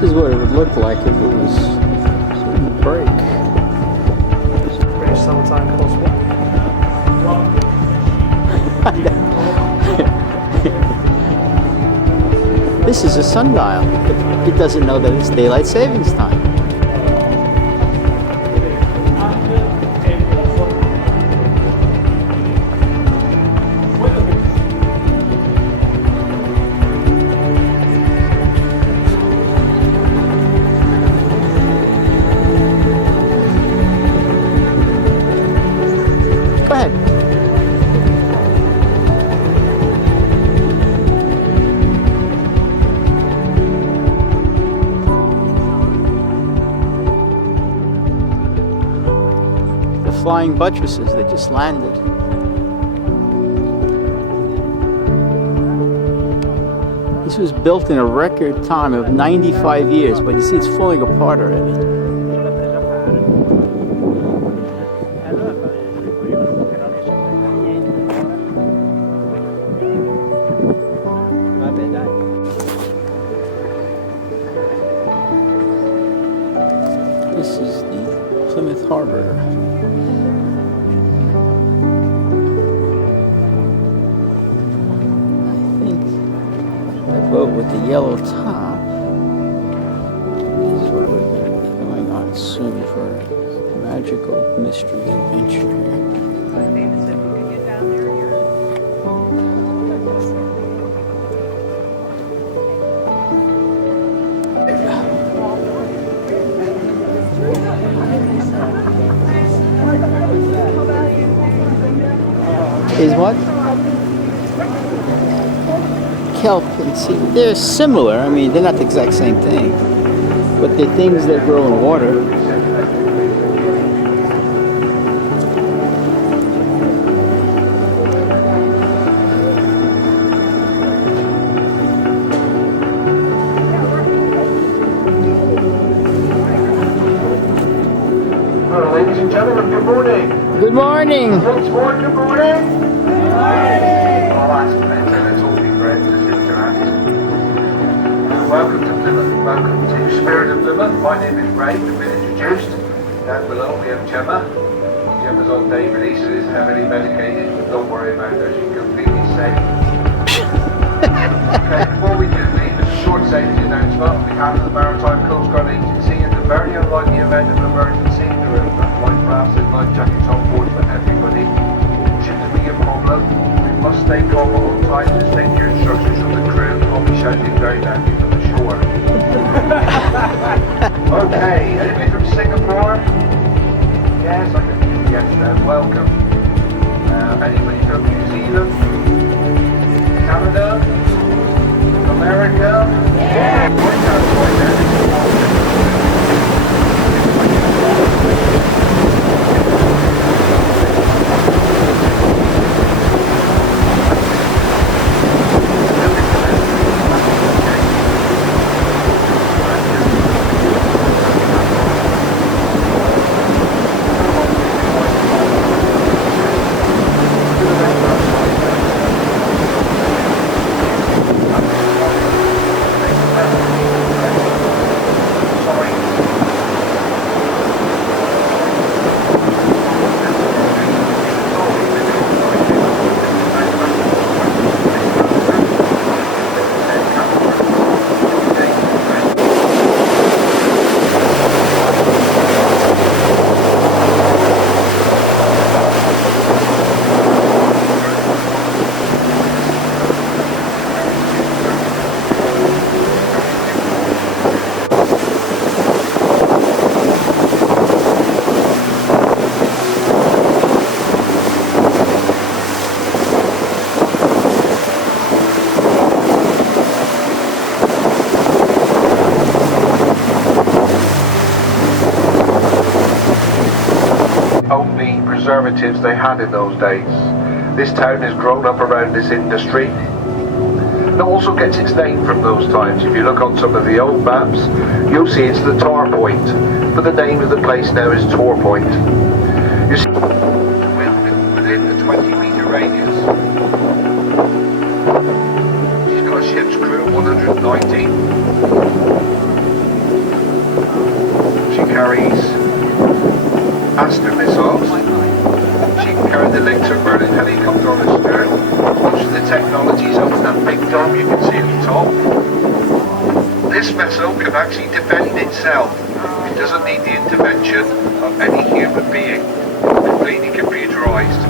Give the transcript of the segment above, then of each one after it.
This is what it would look like if it was break. British summertime crosswalk. This is a sundial. It doesn't know that it's daylight savings time. Go ahead. The flying buttresses that just landed. This was built in a record time of 95 years, but you see it's falling apart already. This is the Plymouth Harbor. I think the boat with the yellow top is what we're going to be going on soon for magical mystery adventure here. Is what? Kelp and sea. They're similar. I mean, they're not the exact same thing, but they're things that grow in water. Well, ladies and gentlemen, good morning. Good morning. Once more, good morning. Good morning. Oh, that's better. Let's all be friends and interact. Welcome to Plymouth. Welcome to Spirit of Plymouth. My name is Ray. We've been introduced. Down below we have Gemma. Gemma's on day release. She isn't heavily medicated, but don't worry about her. She's completely safe. Okay, before we do leave, a short safety announcement on behalf of the Maritime Coast Guard Agency. In the very unlikely event of an emergency, there are life rafts and life jackets on board for everybody. Should there be a problem, we must stay calm at all times and take your instructions from the crew. I'll be shouting very loudly from the shore. Okay, anybody from Singapore? Yes, I can see yes then. Welcome. Anybody from New Zealand? Canada? America? Yeah! preservatives they had in those days. This town has grown up around this industry. It also gets its name from those times. If you look on some of the old maps, you'll see it's the Tar Point, but the name of the place now is Tor Point. You see, within the 20-metre radius, she's got a ship's crew of 190. She carries Aster missiles. She can carry the Lictor Merlin helicopter on her stern. Most of the technology's up in that big dome you can see at the top. This vessel can actually defend itself. It doesn't need the intervention of any human being. Completely computerized.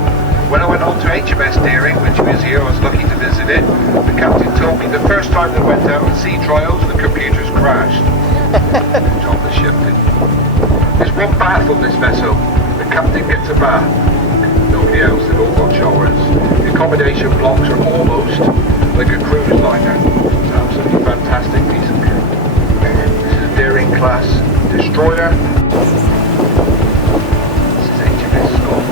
When I went on to HMS Deering, when she was here, I was lucky to visit it. The captain told me the first time they went out on sea trials, the computers crashed. John the ship did. There's one bath on this vessel. The captain gets a bath. Nobody else, they've all got showers. The accommodation blocks are almost like a cruise liner. It's an absolutely fantastic piece of kit. This is a Deering class destroyer. This is HMS Scott.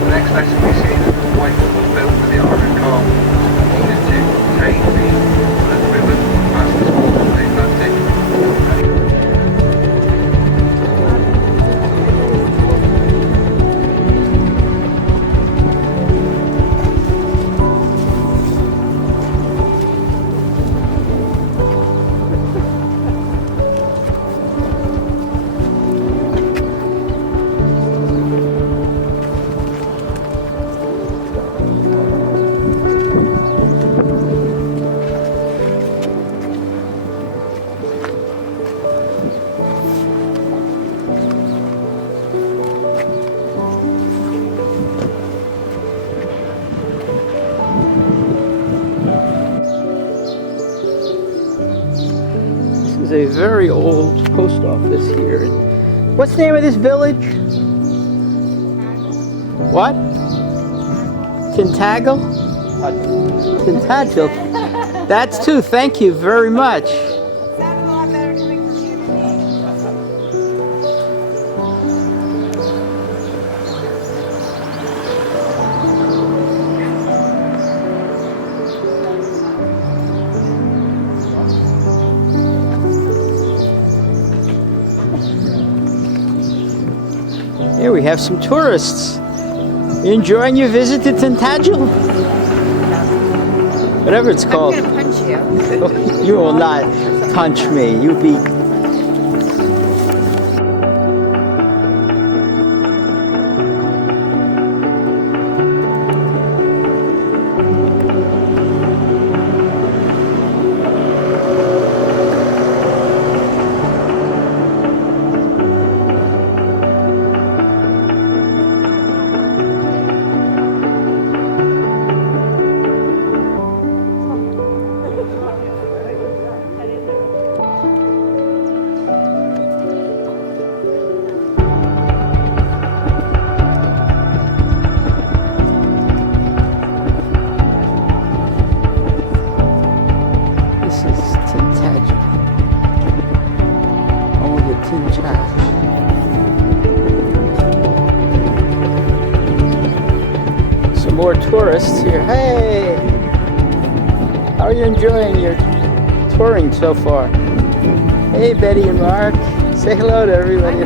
The next vessel we see is the white that was built for the Iron Calm. Needed to take the ribbon past the small of the Atlantic. This is a very old post office here. What's the name of this village? What? Tintagel? Tintagel. That's two. Thank you very much. Sounded a lot better coming from you than Here we have some tourists. You enjoying your visit to Tintagel? Whatever it's called. I'm gonna punch you. You will not punch me. You be. This is Tintagel. Oh, the Tintagel. Some more tourists here. Hey! How are you enjoying your touring so far? Hey, Betty and Mark. Say hello to everybody.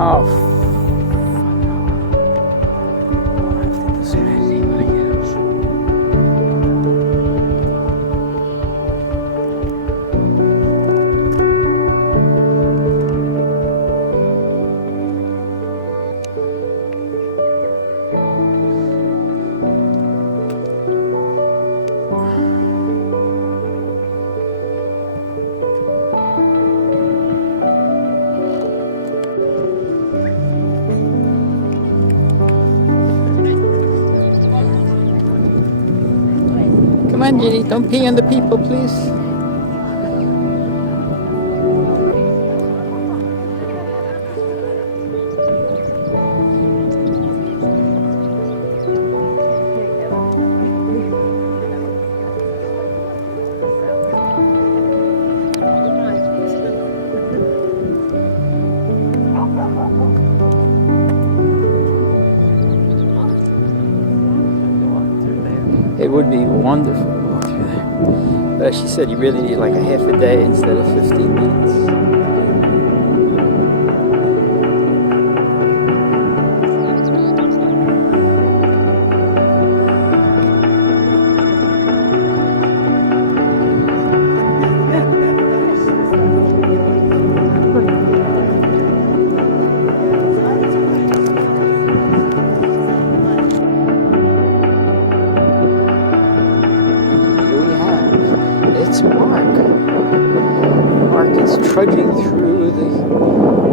Oh, come on, Ginny, don't pee on the people, please. It would be wonderful to walk through there. But she said you really need like a half a day instead of 15 minutes. It's Mark. Mark is trudging through the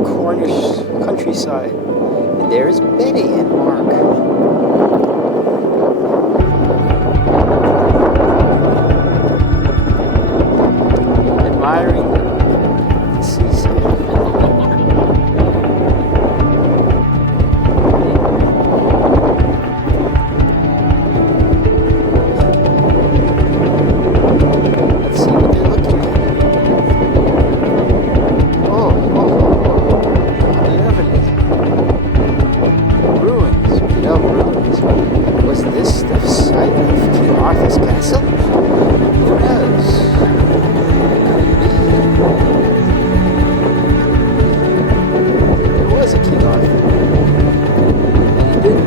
Cornish countryside. And there's Betty and Mark. Admiring the seaside.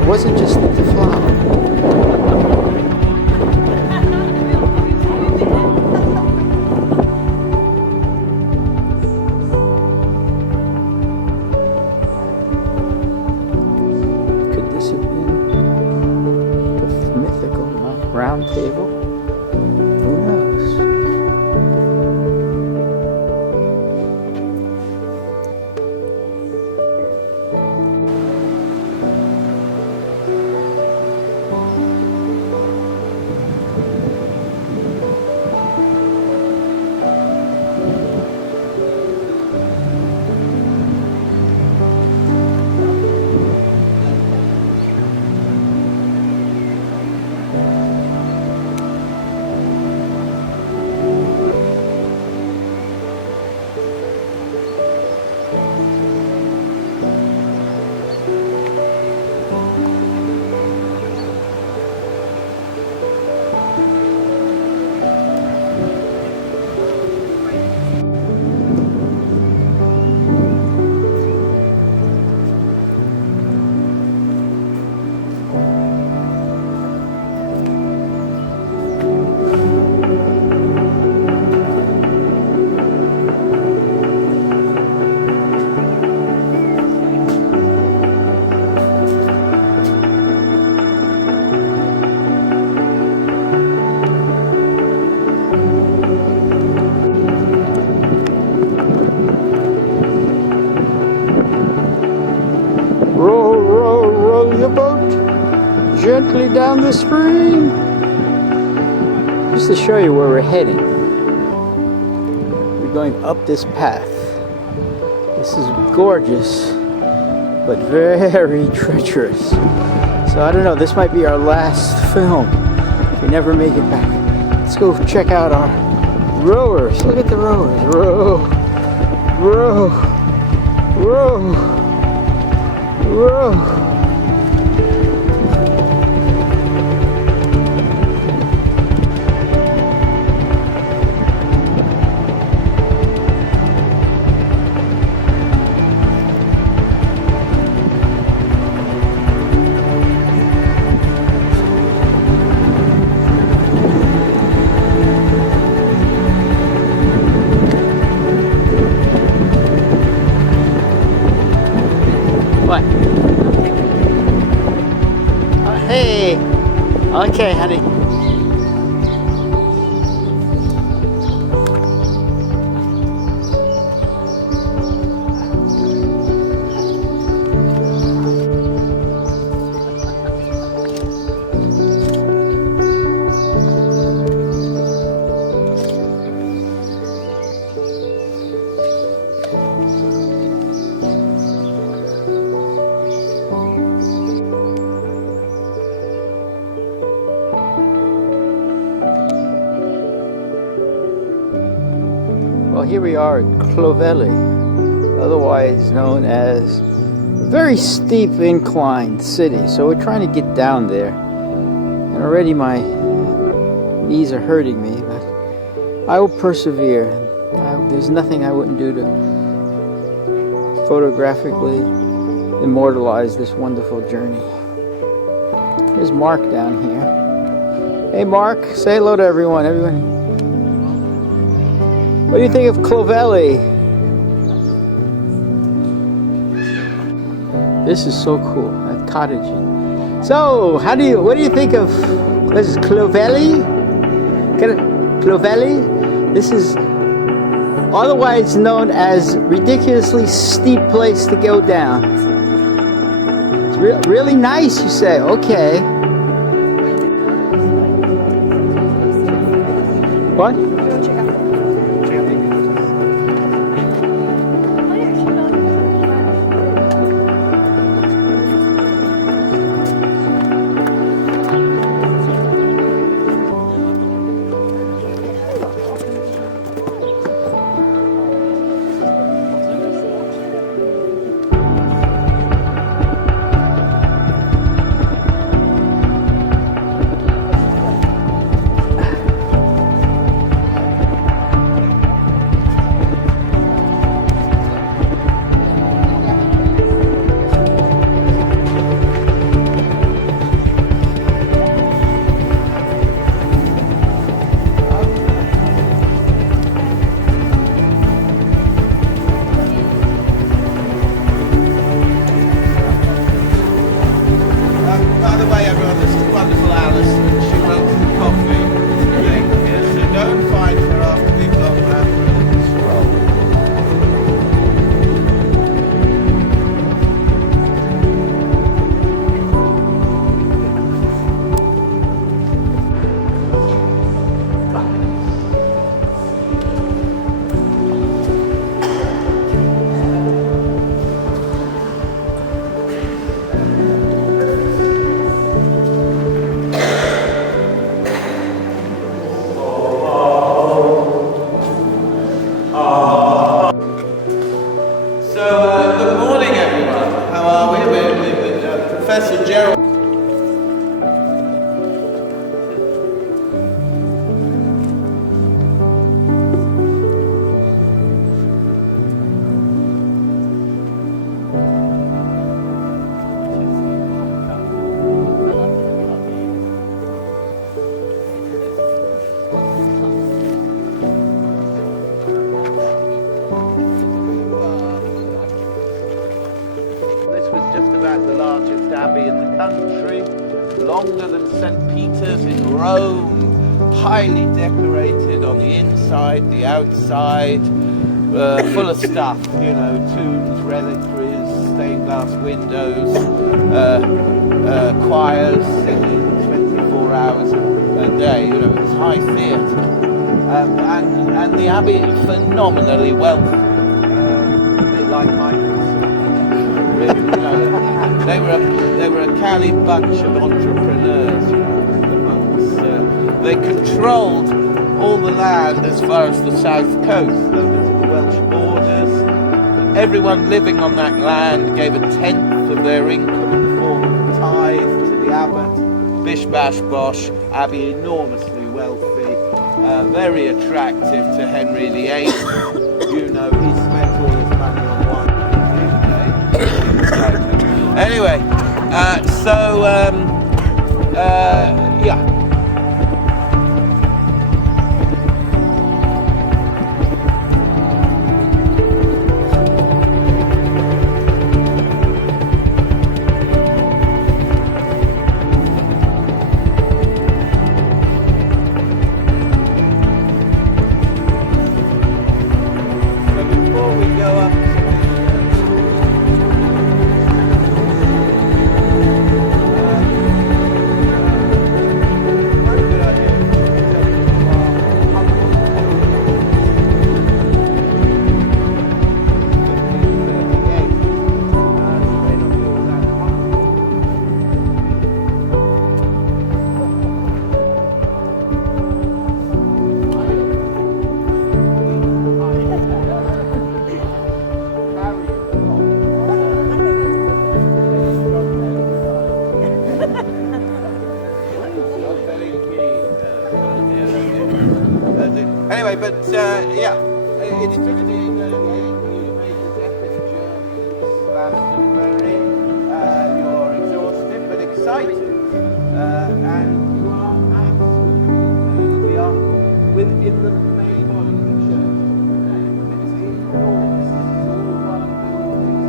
Wasn't just the flower. Could this have been the mythical round table? Who knows? Row your boat gently down the stream. Just to show you where we're heading. We're going up this path. This is gorgeous, but very treacherous. So I don't know, this might be our last film. If we never make it back. Let's go check out our rowers. Look at the rowers. Row, row, row, row. What? Oh, hey. Okay, honey. Well, here we are at Clovelly, otherwise known as a very steep inclined city. So we're trying to get down there, and already my knees are hurting me, but I will persevere. There's nothing I wouldn't do to photographically immortalize this wonderful journey. There's Mark down here. Hey Mark, say hello to everyone. What do you think of Clovelly? This is so cool, that cottage. So, what do you think of, this is Clovelly? Clovelly? This is otherwise known as ridiculously steep place to go down. It's really nice, you say, okay. What? The largest abbey in the country, longer than St. Peter's in Rome, highly decorated on the inside, the outside, full of stuff, you know, tombs, reliquaries, stained glass windows, choirs singing 24 hours a day, you know, it's high theatre. And the abbey is phenomenally wealthy, a bit like Michael's. You know, they were a Cali bunch of entrepreneurs, you know, the monks. They controlled all the land as far as the south coast, over to the Welsh borders. Everyone living on that land gave a tenth of their income in the form of tithe to the abbot. Bish bash bosh, abbey enormously wealthy, very attractive to Henry VIII. You know, he spent all his money on wine. Anyway, yeah. So before we go up Anyway, but yeah, in 1588 you made this epic journey to Glastonbury. You're exhausted but excited, and you are absolutely. We are within the main body of the church. It's enormous. It's all one building.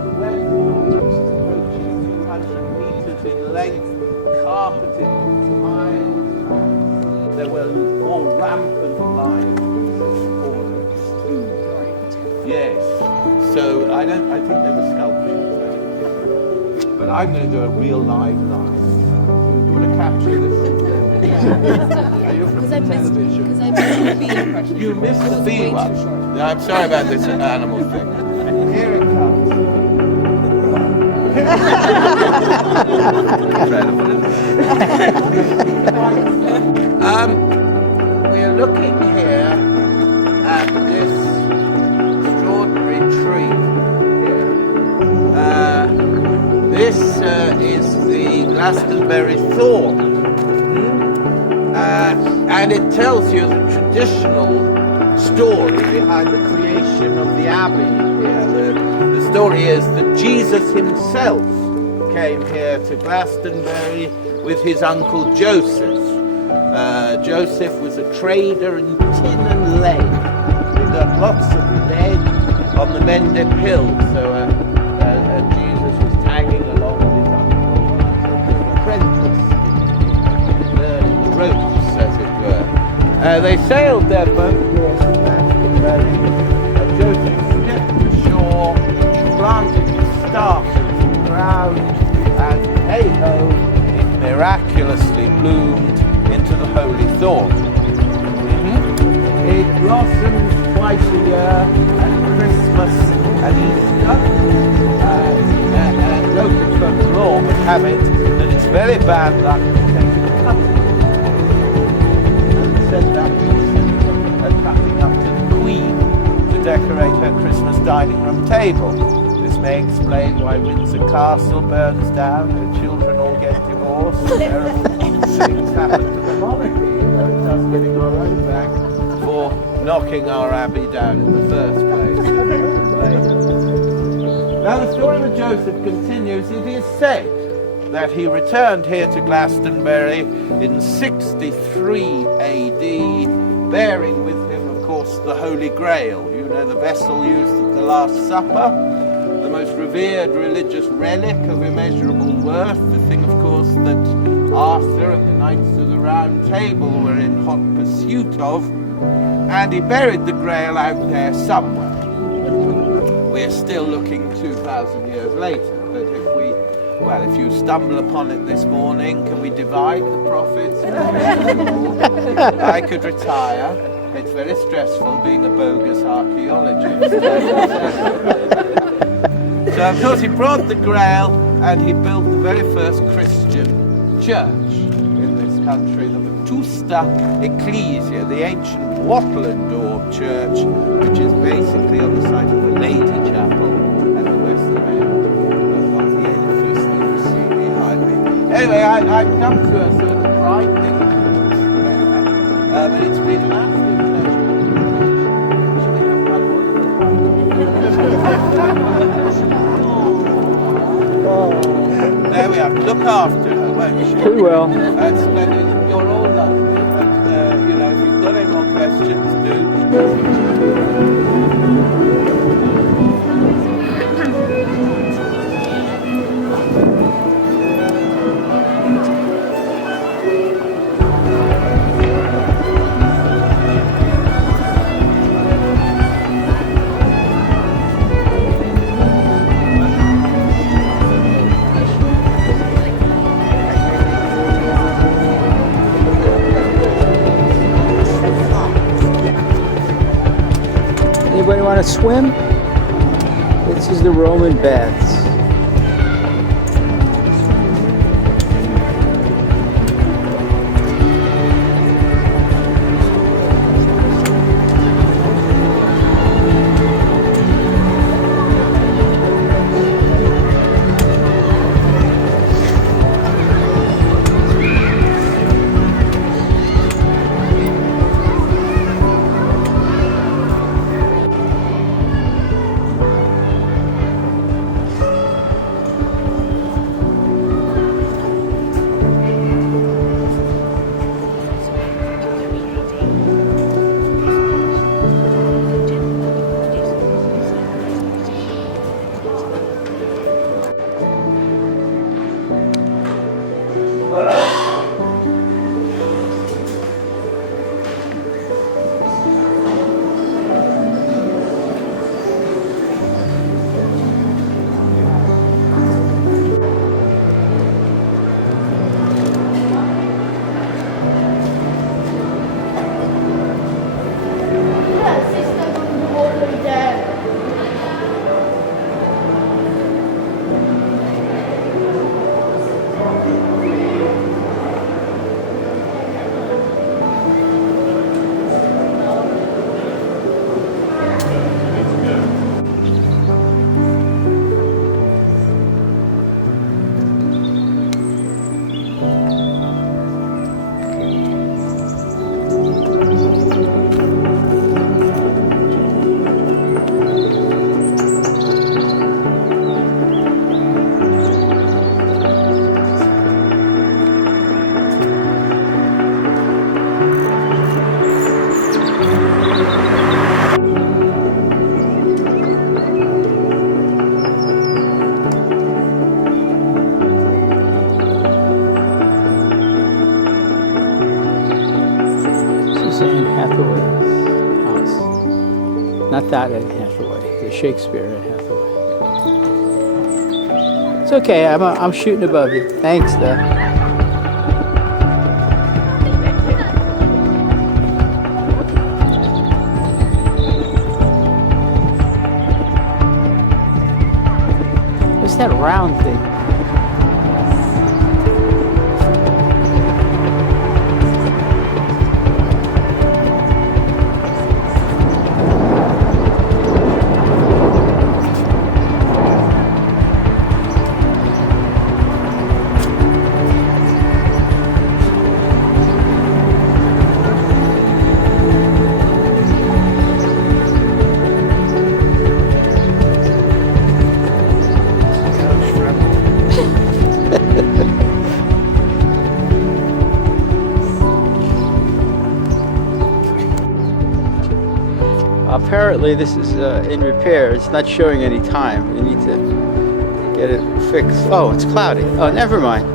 The web approaching 200 meters in length, carpeted with tiles. There were all rampant lions. Yes. So I think they were sculptures. But I'm going to do a real live lion. Do you want to capture this? Are you from television? Because I missed the bee impression. You missed the bee Way one. too short. No, I'm sorry about this animal thing. Here it comes. Incredible, isn't it? We're looking here at this extraordinary tree here. This is the Glastonbury thorn. And it tells you the traditional story behind the creation of the abbey here. The story is that Jesus himself came here to Glastonbury with his uncle Joseph. Joseph was a trader in tin and lead. He got lots of lead on the Mendip Hills, so Jesus was tagging along with his uncle, apprentice, learning the ropes, as it were. They sailed their boat here to Glastonbury. Joseph stepped ashore, planted his staff into the ground, and hey-ho, it miraculously bloomed into the holy thorn. It blossoms twice a year at Christmas and Easter. Local folklore would have it that it's very bad luck to take a cut. And send that cutting up to the Queen to decorate her Christmas dining room table. This may explain why Windsor Castle burns down, her children all get divorced, terrible things happen to the monarchy. It's us getting our own back for knocking our abbey down in the first place. Now the story of Joseph continues. It is said that he returned here to Glastonbury in 63 AD, bearing with him, of course, the Holy Grail. You know, the vessel used at the Last Supper, the most revered religious relic of immeasurable worth, the thing, of course, that Arthur and the Knights of the Round Table were in hot pursuit of, and he buried the Grail out there somewhere. We're still looking 2,000 years later, but if you stumble upon it this morning, can we divide the profits? I could retire. It's very stressful being a bogus archaeologist. So, of course, he brought the Grail and he built the very first Christian church in this country, the Vetusta Ecclesia, the ancient wattle-and-daub church, which is basically on the site of the Lady Chapel at the western end of the edifice that you see behind me. Anyway, I've come to a sort of frightening but it's been an absolute pleasure. There we are. Look after her, won't you? We will. That's splendid. You're all lovely. But, if you've got any more questions, do. Anybody want to swim? This is the Roman baths. Anne Hathaway's house. Not that Anne Hathaway, the Shakespeare Anne Hathaway. It's okay, I'm shooting above you. Thanks, though. What's that round thing? Apparently this is in repair. It's not showing any time. We need to get it fixed. Oh, it's cloudy. Oh, never mind.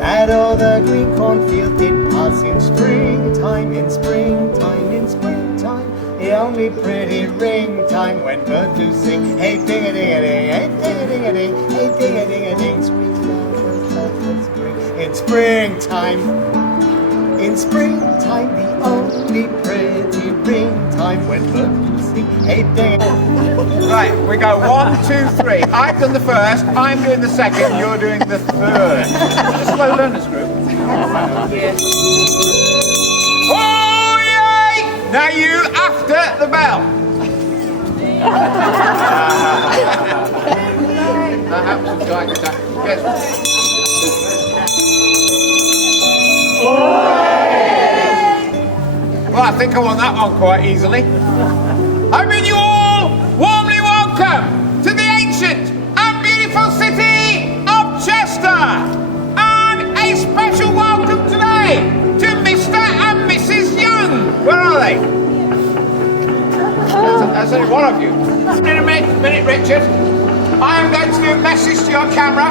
That all the green cornfield did pass in springtime, in springtime, in springtime. The only pretty ring time when birds do sing. Hey ding-a-ding-a-ding, hey ding-a-ding-a-ding, hey ding-a-ding-a-ding, sweet flowers spring. In springtime, in springtime, the only pretty ring time when birds do sing. Hey ding. Right, we go 1, 2, 3. I've done the first, I'm doing the second, you're doing the third. Slow learners group. Oh yay! Now you after the bell. That happens from time to time. Yes. Well, I think I won that one quite easily. I mean you all warmly welcome to the ancient and beautiful city of Chester, and a special welcome today to Mr. and Mrs. Young. Where are they? That's only one of you. In a minute, Richard, I am going to do a message to your camera,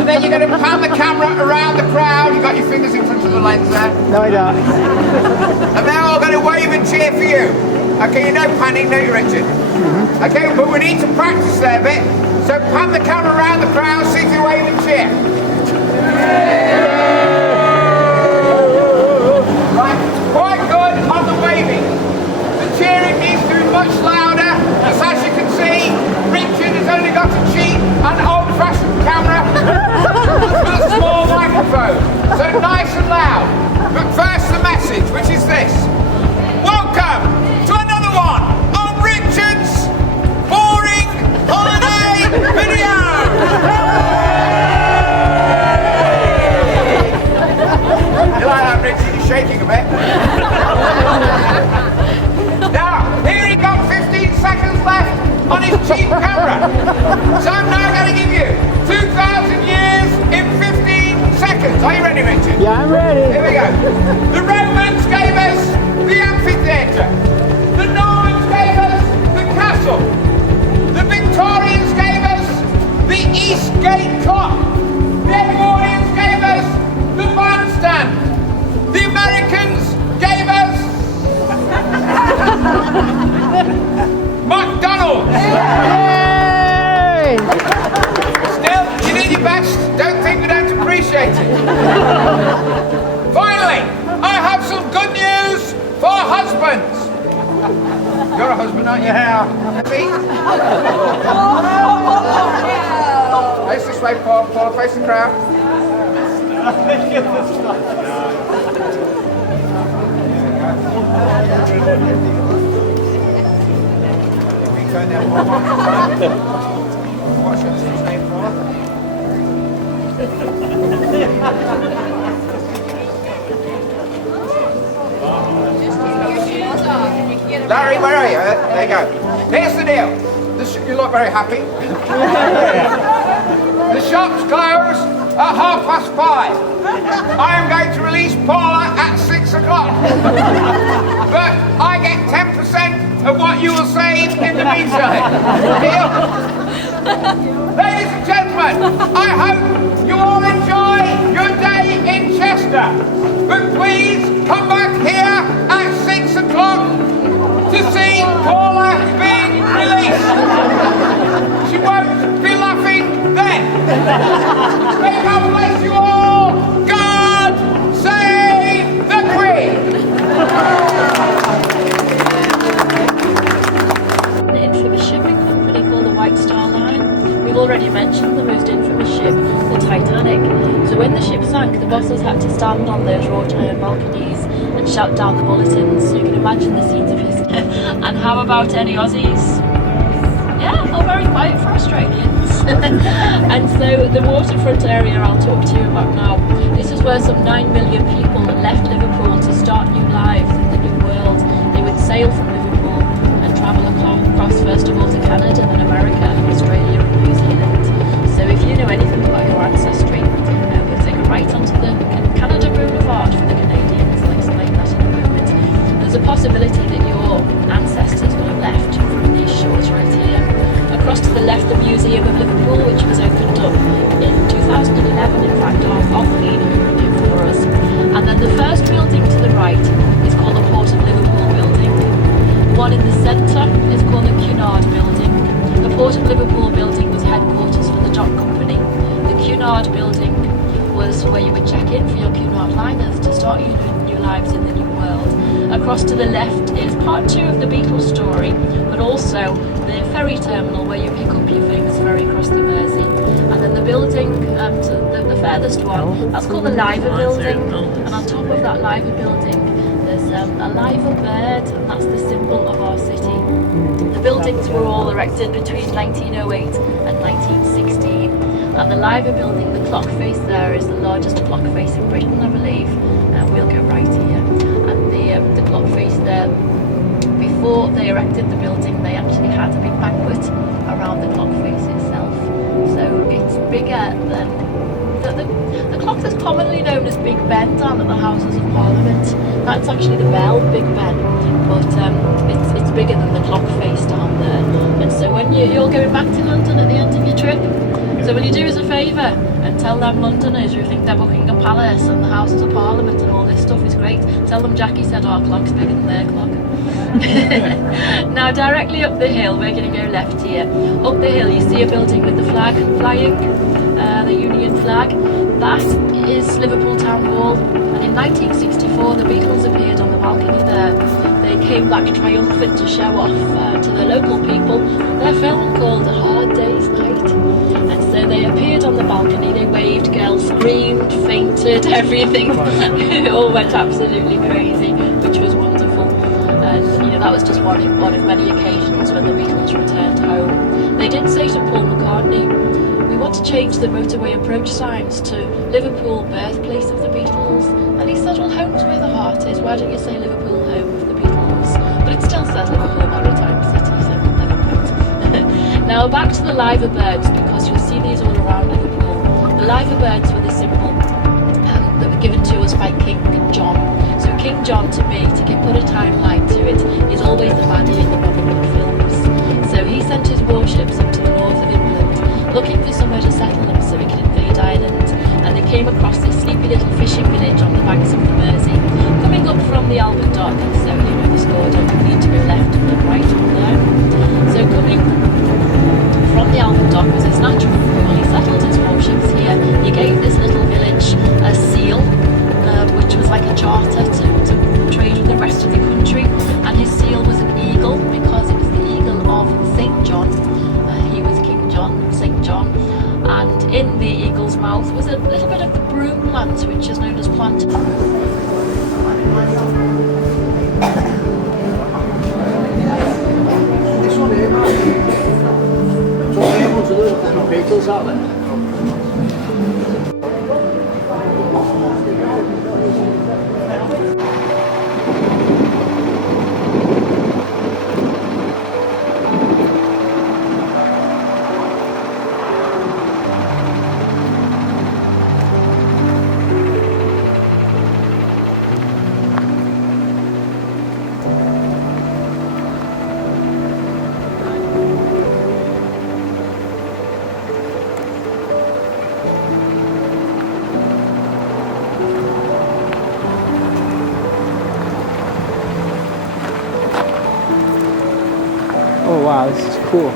and then you're going to pan the camera around the crowd. You've got your fingers in front of the lens there. No, I don't. And they're all going to wave and cheer for you. Okay, you know panning, don't you, Richard? Mm-hmm. Okay, but we need to practice there a bit. So pan the camera around the crowd, see if you wave and cheer. Right, quite good on the waving. The cheering needs to be much louder. As you can see, Richard has only got a cheap and old-fashioned camera with a small microphone. So nice and loud. But first the message, which is this. Welcome to another one of Richard's boring holiday video. You like that, Richard? He's shaking a bit. Now, here he got 15 seconds left on his cheap camera. So I'm now going to give you 2,000 years in 15 seconds. Are you ready, Richard? Yeah, I'm ready. Here we go. The Romans gave us the amphitheatre. The Normans gave us the castle. The Victorians gave us the East Gate Clock. The Edwardians gave crowd. What's your sister's name for? Larry, where are you? There you go. Here's the deal. You look very happy. The shop's closed at 5:30. I am going to release Paula at 6 o'clock. But I get 10% of what you will save in the meantime. Deal? Ladies and gentlemen, I hope you all enjoy your day in Chester. But please come back here at 6 o'clock to see Paula being released. She won't be laughing then. May God bless you all. God save the Queen. The infamous shipping company called the White Star Line. We've already mentioned the most infamous ship, the Titanic. So when the ship sank, the bosses had to stand on those wrought iron balconies and shout down the bulletins. So you can imagine the scenes of history. And how about any Aussies? Yeah, all very quiet for Australians. And so the waterfront area I'll talk to you about now, this is where some 9 million people left Liverpool to start new lives in the new world. They would sail from Liverpool and travel across first of all to Canada, then America, Australia and New Zealand. So if you know anything about your ancestry, we'll take a right onto the Canada Boulevard for the Canadians. I'll explain that in a moment. There's a possibility that your ancestors will have left from these shores right here. Across to the left, the Museum of Liverpool, which was opened up in 2011, in fact, off Lean for us. And then the first building to the right is called the Port of Liverpool building. The one in the centre is called the Cunard building. The Port of Liverpool building was headquarters for the dock company. The Cunard building was where you would check in for your Cunard liners to start your new lives in the new world. Across to the left is part 2 of the Beatles story, but also the ferry terminal where you pick up your famous ferry across the Mersey. And then the building, the furthest one, that's called the Liver building. And on top of that Liver building, there's a liver bird, and that's the symbol of our city. The buildings were all erected between 1908 and 1916. And the Liver building, the clock face there, is the largest clock face in Britain, I believe. And we'll go right here. And the clock face there, before they erected the building, they actually had a big banquet around the clock face itself. So it's bigger than the clock that's commonly known as Big Ben down at the Houses of Parliament. That's actually the bell, Big Ben, but it's bigger than the clock face down there. And so when you're going back to London at the end of your trip, so will you do us a favour and tell them Londoners who think they're Buckingham Palace and the Houses of Parliament and all this stuff is great, tell them Jackie said our clock's bigger than their clock. Now directly up the hill, we're going to go left here. Up the hill you see a building with the flag flying, the Union flag. That is Liverpool Town Hall, and in 1964 the Beatles appeared on the balcony there. They came back triumphant to show off to the local people their film called A Hard Day's Night. And so they appeared on the balcony, they waved, girls screamed, fainted, everything. It all went absolutely crazy, which was wonderful. And that was just one of many occasions when the Beatles returned home. They did say to Paul McCartney, "We want to change the motorway approach signs to Liverpool, birthplace of the Beatles." And he said, "Well, home's where the heart is. Why don't you say Liverpool, home of the Beatles?" But it still says Liverpool Maritime City, so never mind. Now back to the liver birds, because you'll see these all around Liverpool. The liver birds were the symbol that were given to us by King John. So King John, to me, to put a timeline to it, is always the baddie in the Robin Hood films. So he sent his warships up to the north of England, looking for somewhere to settle them so he could invade Ireland. And they came across this sleepy little fishing village on the banks of the Mersey, coming up from the Albert Dock. So the score, don't need to go left and look right up there. So coming from the Albert Dock was his natural rule. He settled his warships here. He gave this little village a seal, which was like a charter to trade with the rest of the country. And his seal was an eagle, because it was the eagle of St. John. He was King John, St. John. And in the eagle's mouth was plant, which is known as plant. This one here, man. So we're able to look at the beetles out there. Oh wow, this is cool.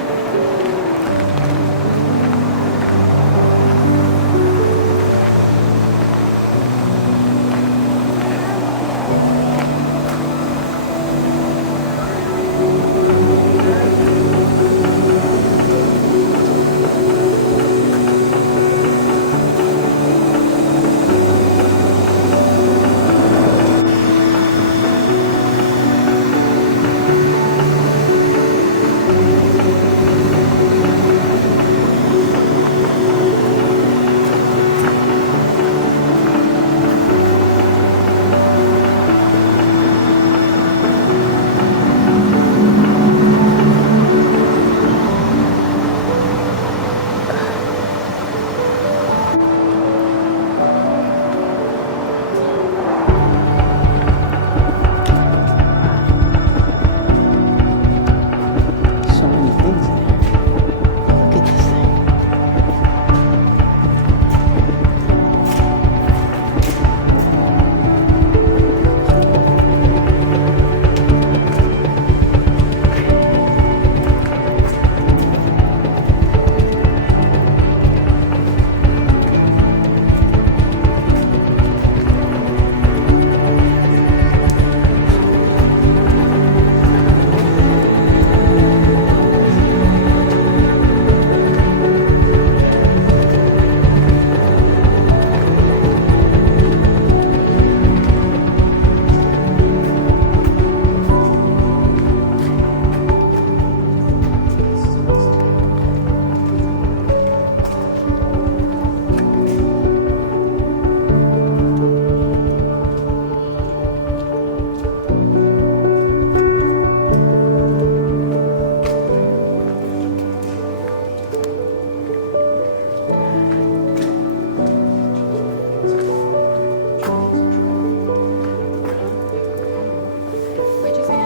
So many things in here. Look at this thing. What'd you say?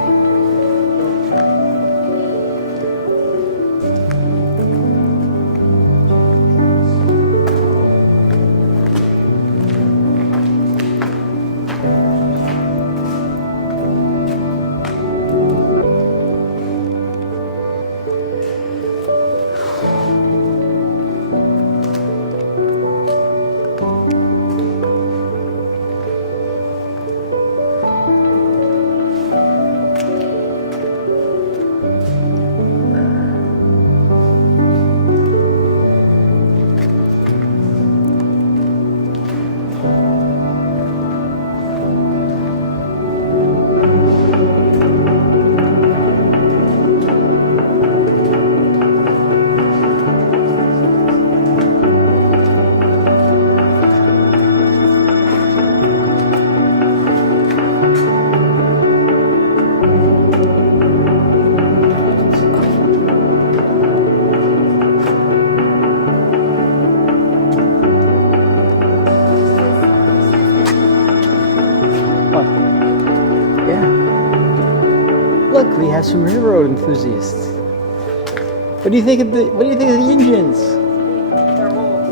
What? Yeah. Look, we have some railroad enthusiasts. What do you think of the engines? They're old.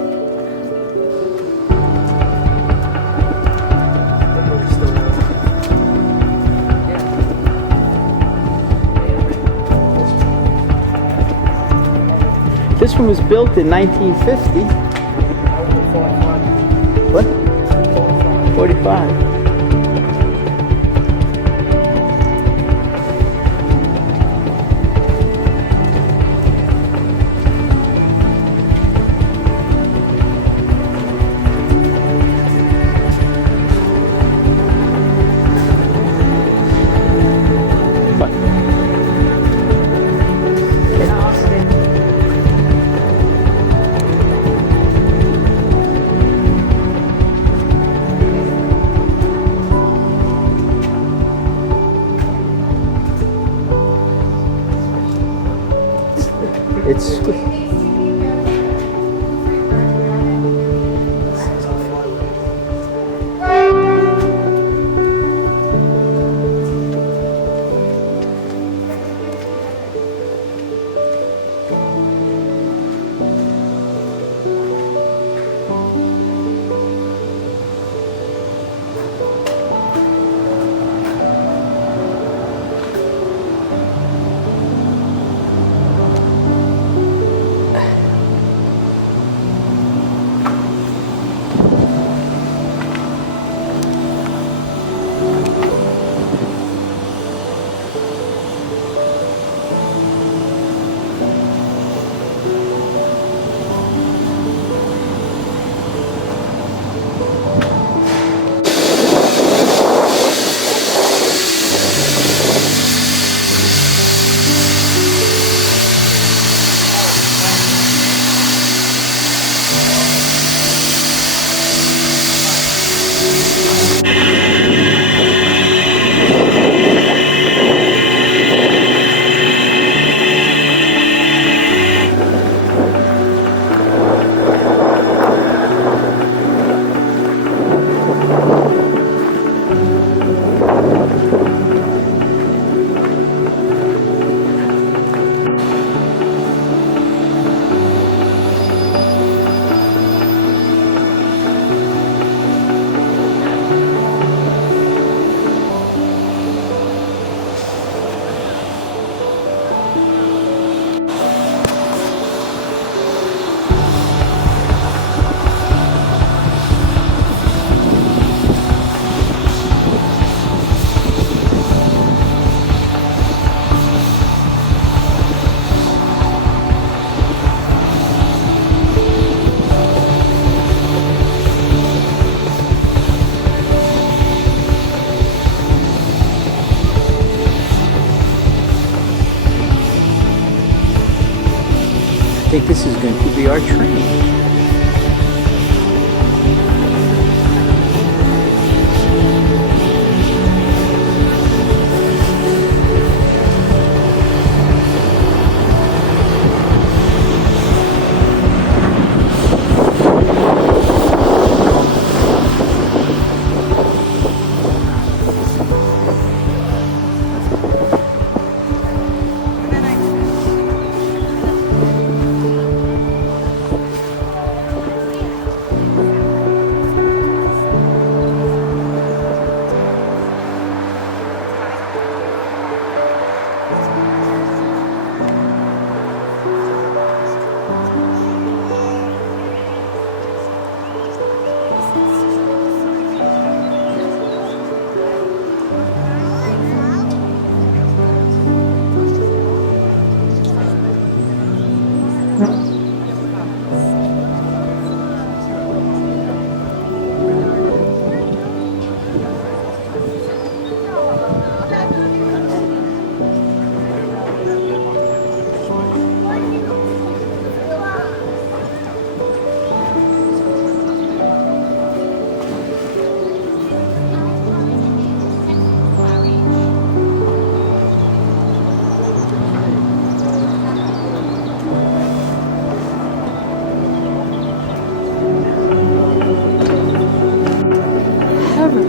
This one was built in 1950. What? 45. It's I think this is going to be our train.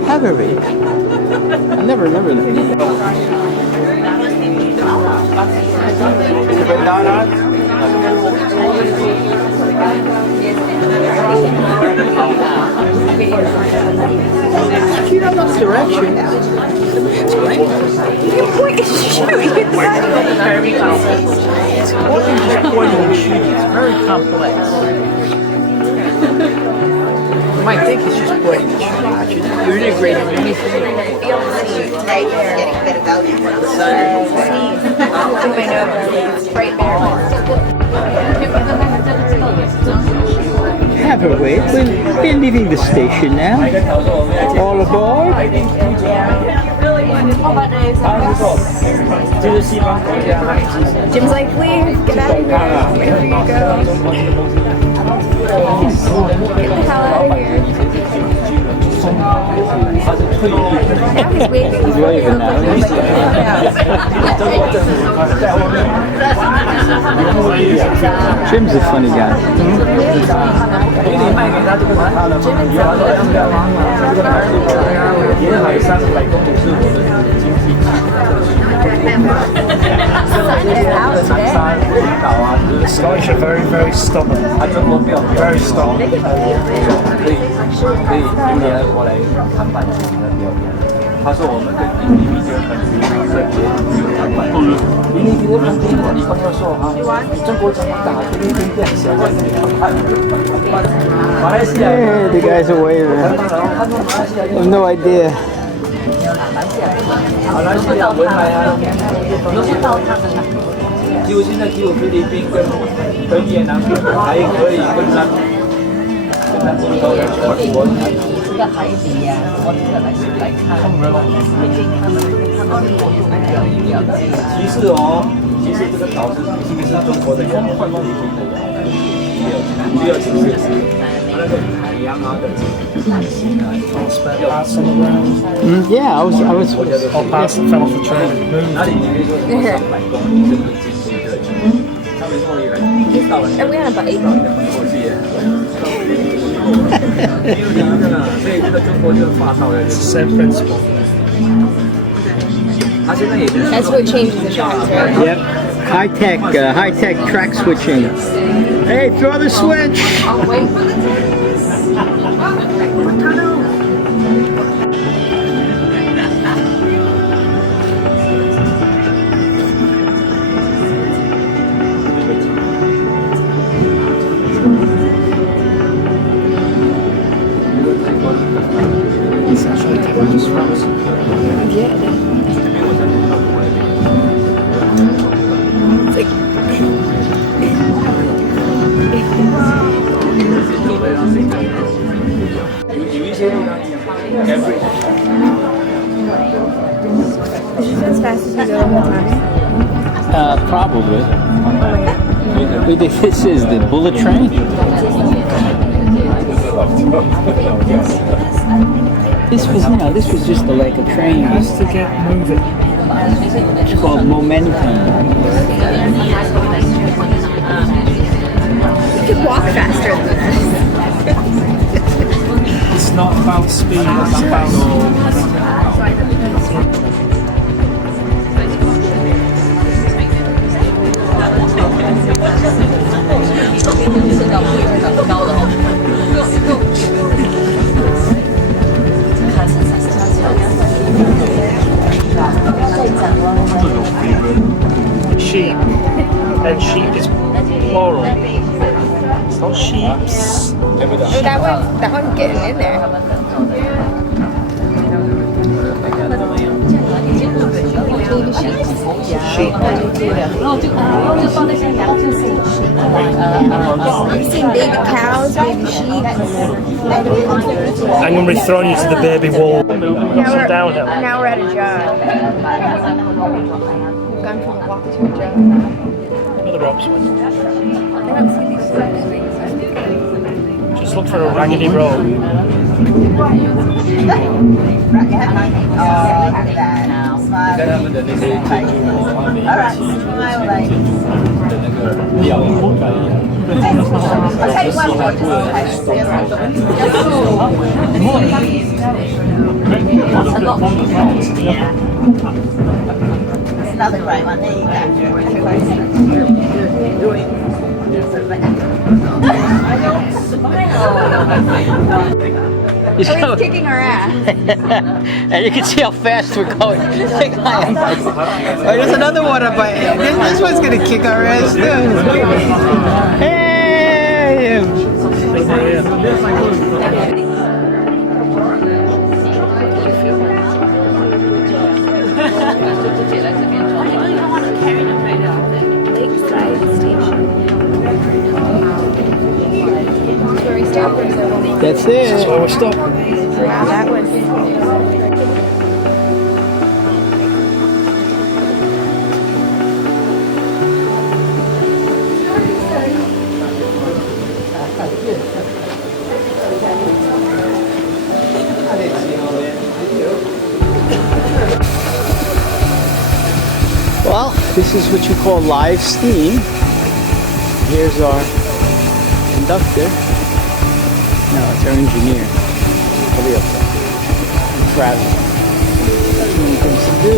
Haverly. I never remember that name. She don't know the direction. It's great. Point is shooting. It's more than just pointing and shooting. It's very complex. You might think it's just pointing and shooting, but you're integrating anything. Right there. Getting a better value for the sun. Right there. Haverly, we're leaving the station now. All aboard. Jim's like, leave, get out of here. Wait for you to go. Get the hell out of here. Now he's waving. He's waving now. Jim's a funny guy. The Scottish are very, very stubborn. Very stubborn. 他说我们跟印尼比较很有谈判。印尼比较很听我女朋友说哈，中国这么大，菲律宾变小，我是谈判。马来西亚 Hey, the guys are waving. I have no idea. 马来西亚文莱啊，就现在只有菲律宾跟越南还可以跟他们高人全国谈。 其实哦，其实这个岛是中国的观光旅行的也没有其实那个海洋啊的Yeah, I was. All past and fell off the train. 哪里你可以说什么300公里是很近的300公里人到了。 Are we on a bike? 过去耶。所以这个中国就发烧了。 Same principle. 他现在也是。 That's what changes the tracks, right? Yep. High tech track switching. Hey, throw the switch. It's actually just France. Is this as fast as we go all the time? Probably. This is the bullet train. This was just like a train. Just to get moving. It's called momentum. We could walk faster than this. It's not about speed, it's about... Sheep. And sheep is plural. It's not sheeps. Oh, that one's getting in there. Sheep. You've seen baby cows, baby sheep. I'm going to be throwing you to the baby wall. It's downhill. Now we're at a jog. We've gone from a walk to a jog. Another ropes one. I don't see these steps. Just look for a raggedy road. Another great one, there He's kicking our ass. And you can see how fast we're going. Oh, there's another one up by. This one's gonna kick our ass too. Hey! Lakeside Station. That's where we stopped. That's it. That's where we're stopping. Wow, that was. This is what you call live steam. Here's our conductor. No, it's our engineer. Travel. Too many things to do.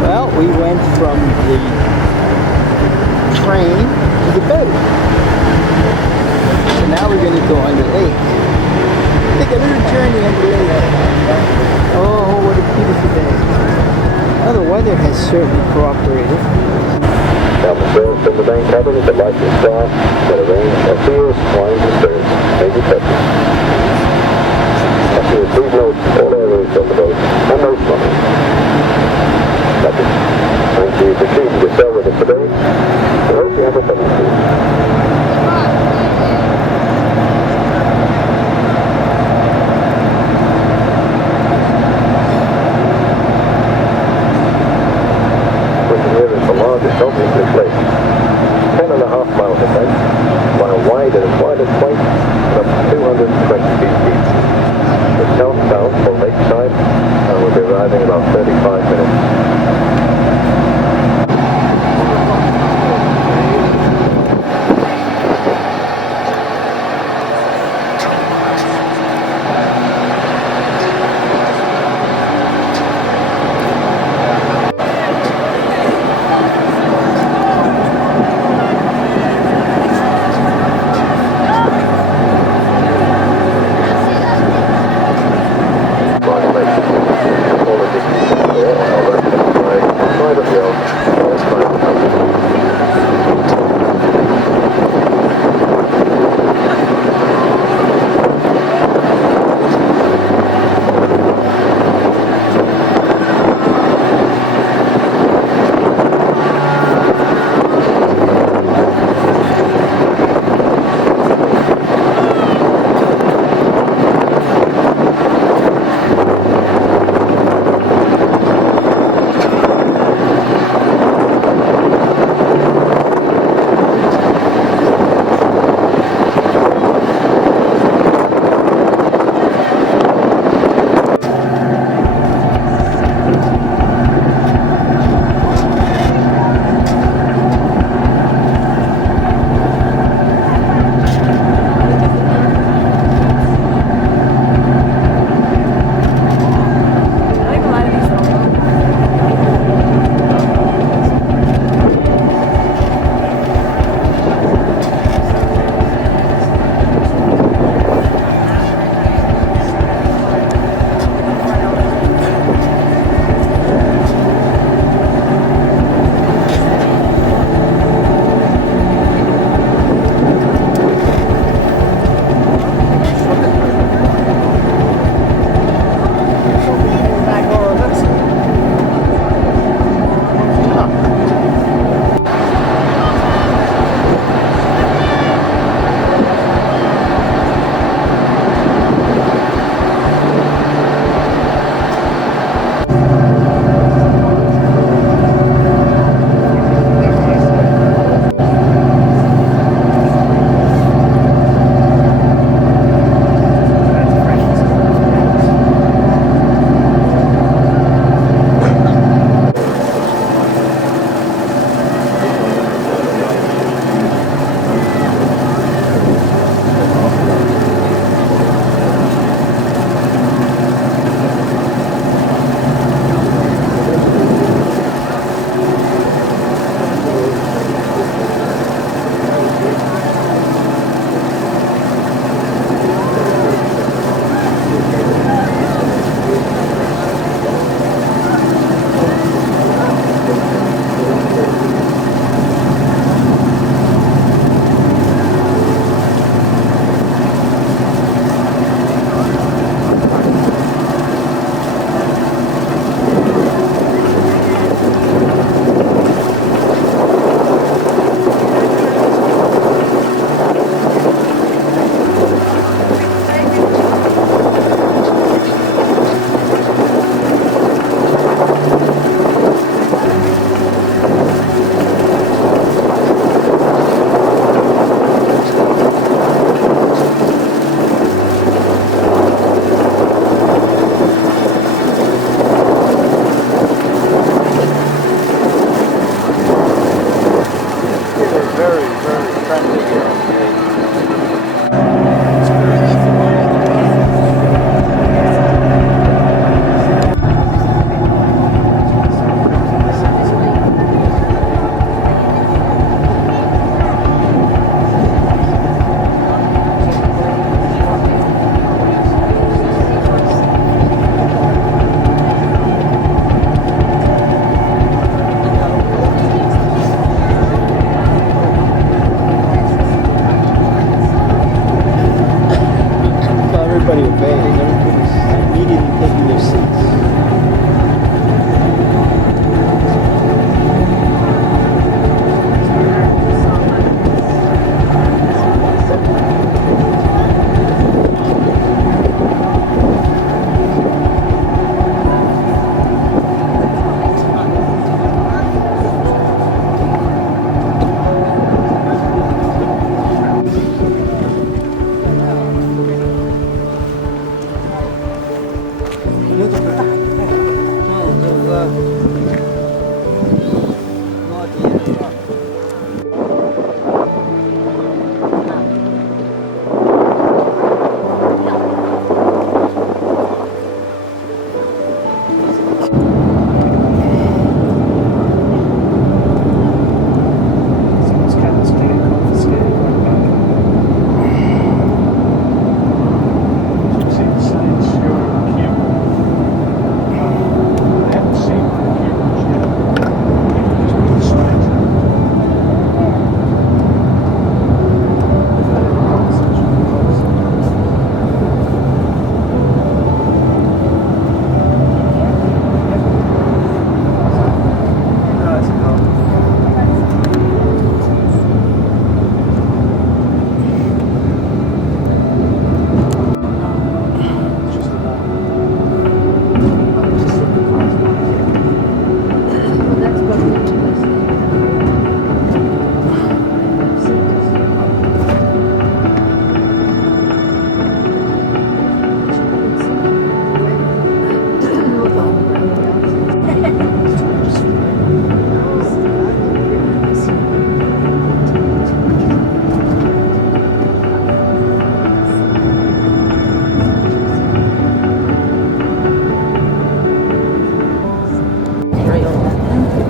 Well, we went from the train to the boat. So now we're going to go on the lake. Take a little journey on the lake. Oh, what a beautiful day. Well, the weather has certainly cooperated. Now the sails from the main cabin is a licensed star that arrange appeals, winds and sterns may be touching. Appeals, please note all areas on the boat and no swimming. Thank you for choosing to sail with us today. I hope you have a fun day. Don't English Lake, 10.5 miles in length, mile wide and as wide as point, and up to 220 feet deep. We're southbound for Lakeside, and we'll be arriving in about 35 minutes. All the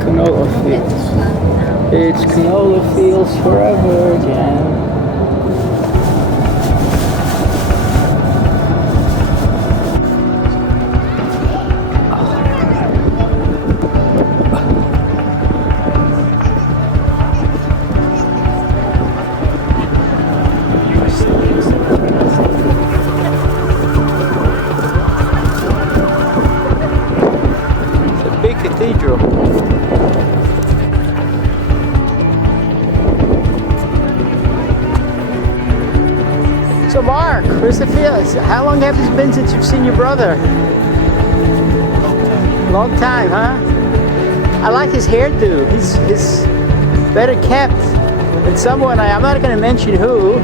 Canola fields. It's canola fields forever again. It's a big cathedral. So Mark, where's it feel? How long have it been since you've seen your brother? Long time, huh? I like his hairdo. He's better kept than someone. I'm not going to mention who.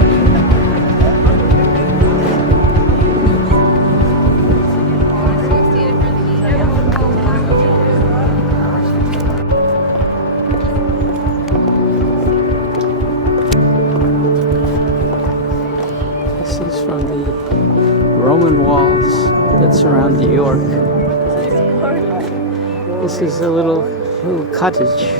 This is from the Roman walls that surround New York. This is a little cottage.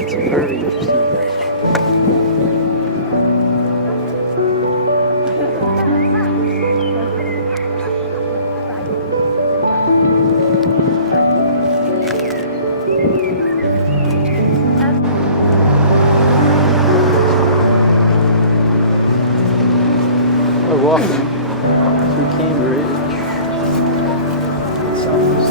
It's a very interesting bridge. We're walking through Cambridge. It's almost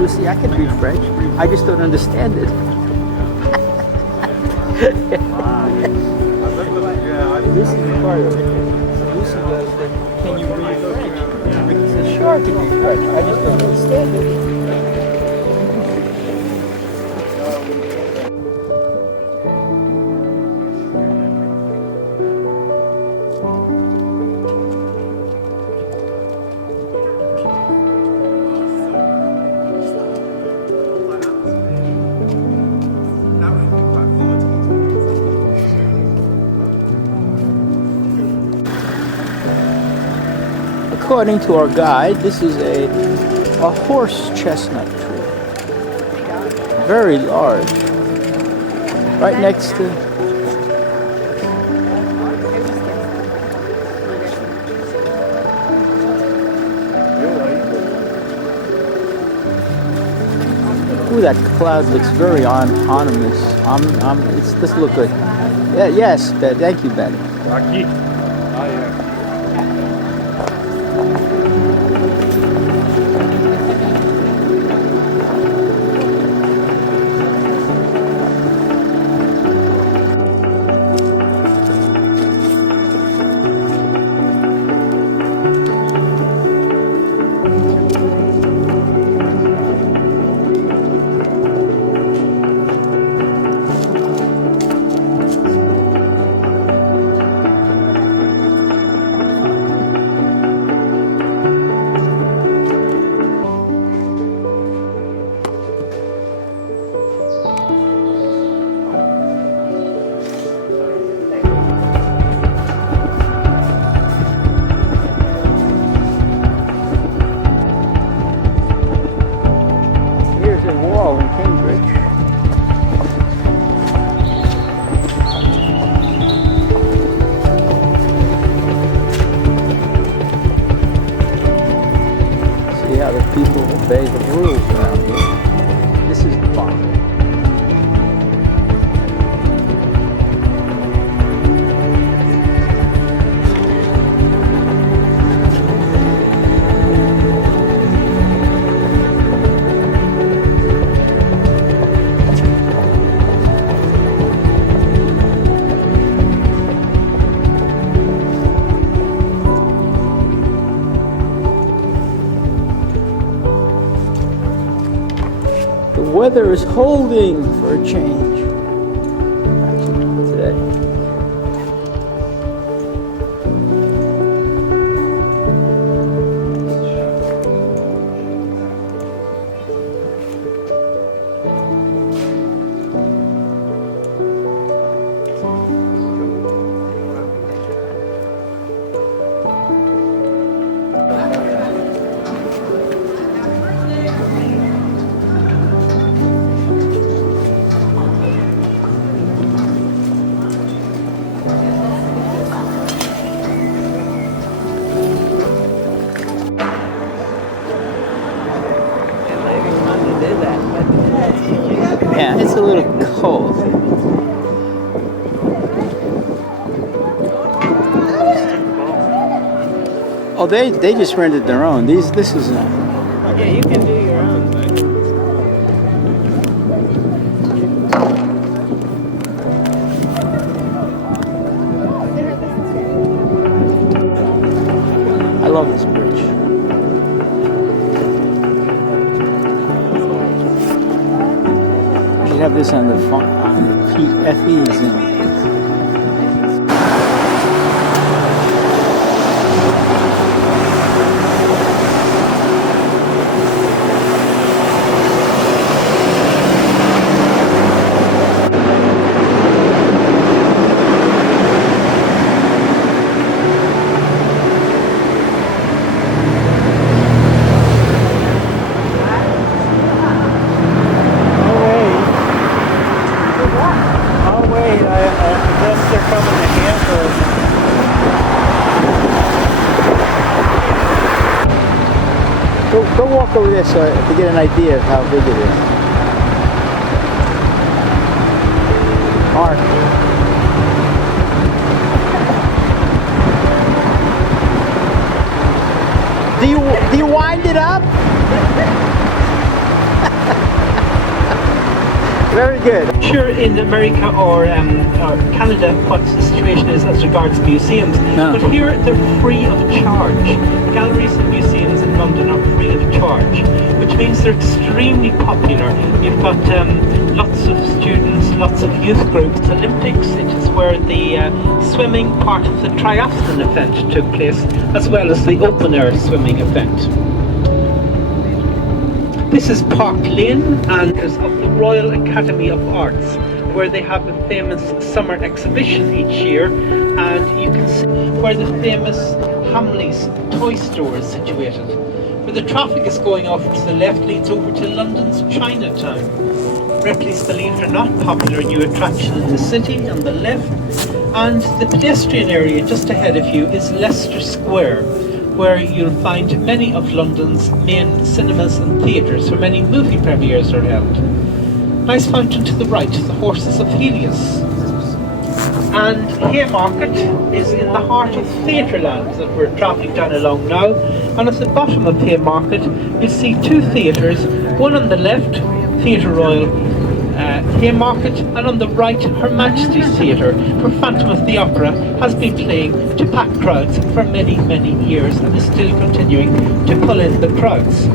Lucy, I can read French. I just don't understand it. Lucy is part of it. So Lucy goes, can you read French? Ricky says, sure, I can read French. I just don't understand it. According to our guide, this is a horse chestnut tree. Very large. Right next to... Ooh, that cloud looks very ominous. It doesn't look good. Yeah, yes, Ben. Thank you, Ben. Aqui. Ah, yeah. People obey the rules around here. This is the farm. The weather is holding for a change today. Yeah, it's a little cold. Oh, they just rented their own. This is Yeah, you can do your own. I love this bridge. We should have this on the FE. Go walk over there to get an idea of how big it is. Mark. Do you wind it up? good. Sure, in America or Canada, what the situation is as regards museums, No. but here they're free of charge. Galleries and museums in London are free of charge, which means they're extremely popular. You've got lots of students, lots of youth groups. Olympics, it is where the swimming part of the triathlon event took place, as well as the open air swimming event. This is Park Lane, and is of the Royal Academy of Arts, where they have a famous summer exhibition each year, and you can see where the famous Hamleys toy store is situated. Where the traffic is going off to the left leads over to London's Chinatown. Ripley's Believe It or Not, popular new attraction in the city on the left, and the pedestrian area just ahead of you is Leicester Square, where you'll find many of London's main cinemas and theatres where many movie premieres are held. Nice fountain to the right, the Horses of Helios. And Haymarket is in the heart of Theatreland that we're travelling down along now, and at the bottom of Haymarket you'll see two theatres, one on the left, Theatre Royal Haymarket, and on the right, Her Majesty's Theatre, where Phantom of the Opera has been playing to packed crowds for many, many years and is still continuing to pull in the crowds.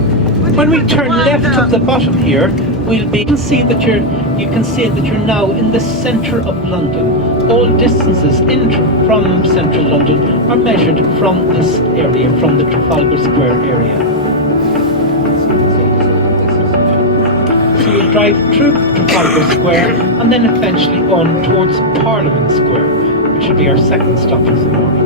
When we turn left at the bottom here, you can see that you're now in the centre of London. All distances in from central London are measured from this area, from the Trafalgar Square area. So you'll drive through Trafalgar Square and then eventually on towards Parliament Square, which will be our second stop of the morning.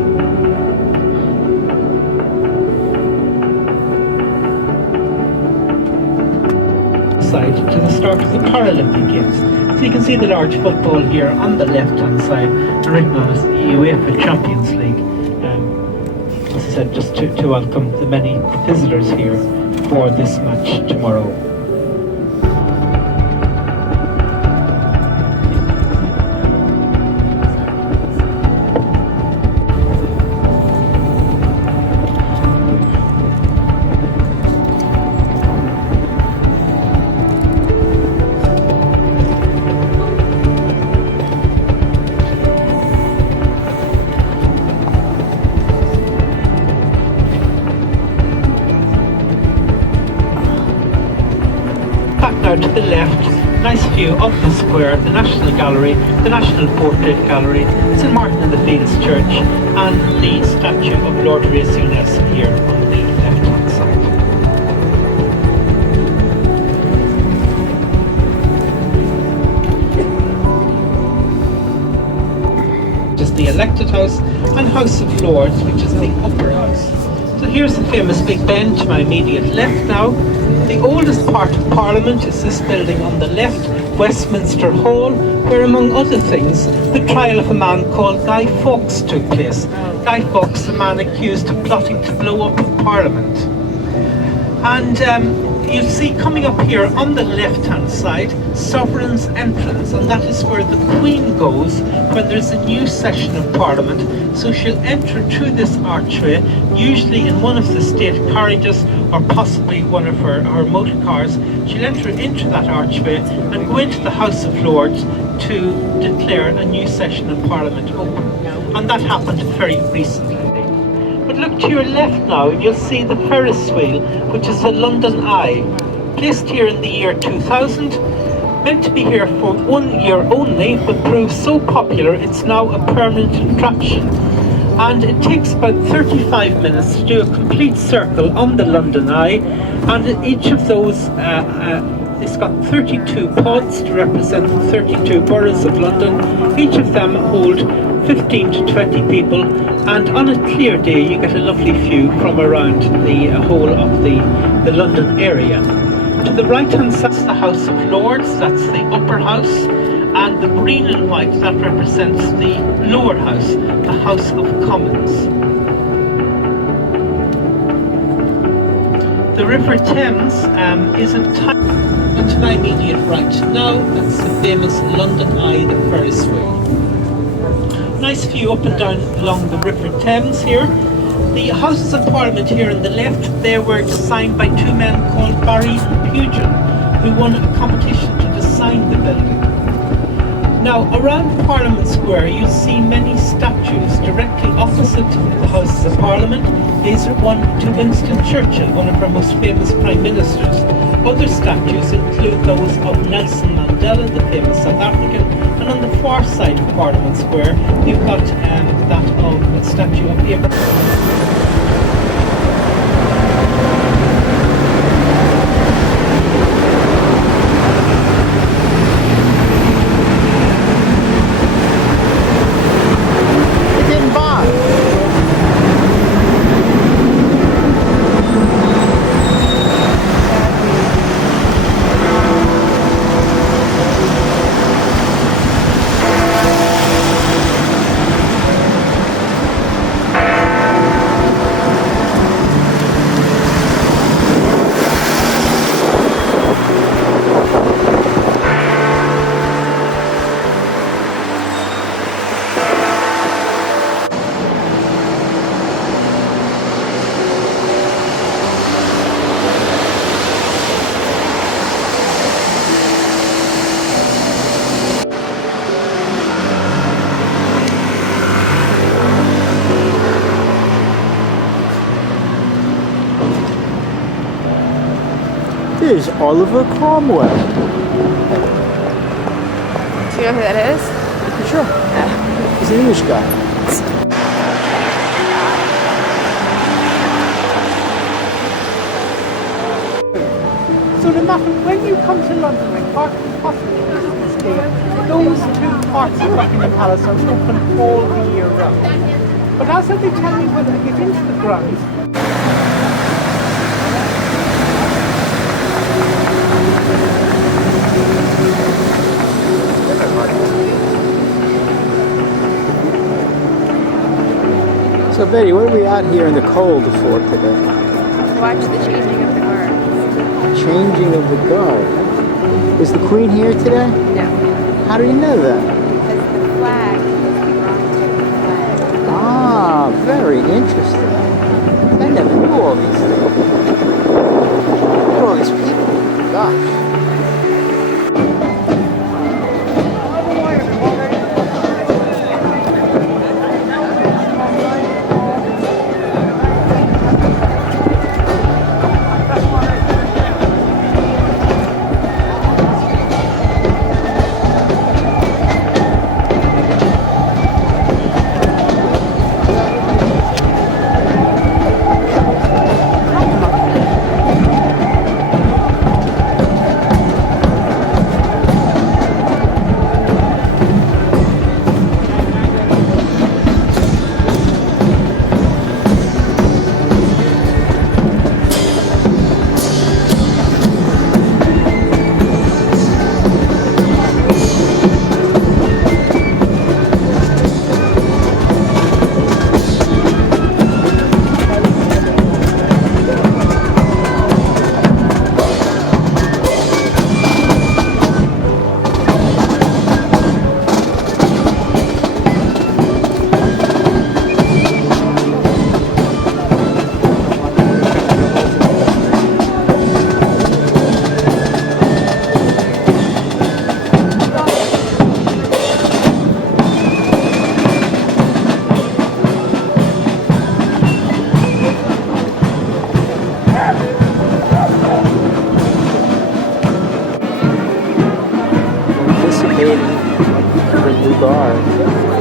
Side to the start of the Paralympic Games. So you can see the large football here on the left hand side, and written on is the UEFA Champions League. As I said, just to welcome the many visitors here for this match tomorrow. Now to the left, nice view of the square, the National Gallery, the National Portrait Gallery, St Martin in the Fields Church, and the statue of Lord Reyes here on the left hand side. Just the Elected House and House of Lords, which is the upper house. So here's the famous Big Ben to my immediate left now. The oldest part of Parliament is this building on the left, Westminster Hall, where among other things, the trial of a man called Guy Fawkes took place. Guy Fawkes, the man accused of plotting to blow up Parliament. And you see coming up here on the left-hand side, Sovereign's Entrance, and that is where the Queen goes when there's a new session of Parliament. So she'll enter through this archway, usually in one of the state carriages or possibly one of her motor cars. She'll enter into that archway and go into the House of Lords to declare a new session of Parliament open. And that happened very recently. But look to your left now and you'll see the Ferris wheel, which is the London Eye, placed here in the year 2000, meant to be here for 1 year only, but proved so popular it's now a permanent attraction. And it takes about 35 minutes to do a complete circle on the London Eye, and each of those it's got 32 pods to represent the 32 boroughs of London. Each of them hold 15 to 20 people, and on a clear day you get a lovely view from around the whole of the London area. To the right hand side is the House of Lords, that's the upper house, and the green and white, that represents the lower house, the House of Commons. The River Thames is a tiny, and to my immediate right now, that's the famous London Eye, the Ferris wheel. Nice view up and down along the River Thames here. The Houses of Parliament here on the left, they were designed by two men called Barry and Pugin, who won a competition to design the building. Now, around Parliament Square, you'll see many statues directly opposite the Houses of Parliament. These are one to Winston Churchill, one of our most famous Prime Ministers. Other statues include those of Nelson Mandela, the famous South African, and on the far side of Parliament Square, you've got that of a statue of Abraham. There's Oliver Cromwell. Do you know who that is? Sure. He's an English guy. So no matter when you come to London, like Parkland Hospital, Christmas Day, those two parts of Buckingham Palace are open all the year round. But as they tell me when I get into the grounds, So Betty, what are we out here in the cold for today? Watch the changing of the guards. Changing of the guard. Is the Queen here today? No. How do you know that? Because the flag is the flag. Ah, very interesting. I never knew all these things. Look at all these people. Gosh. The new guard.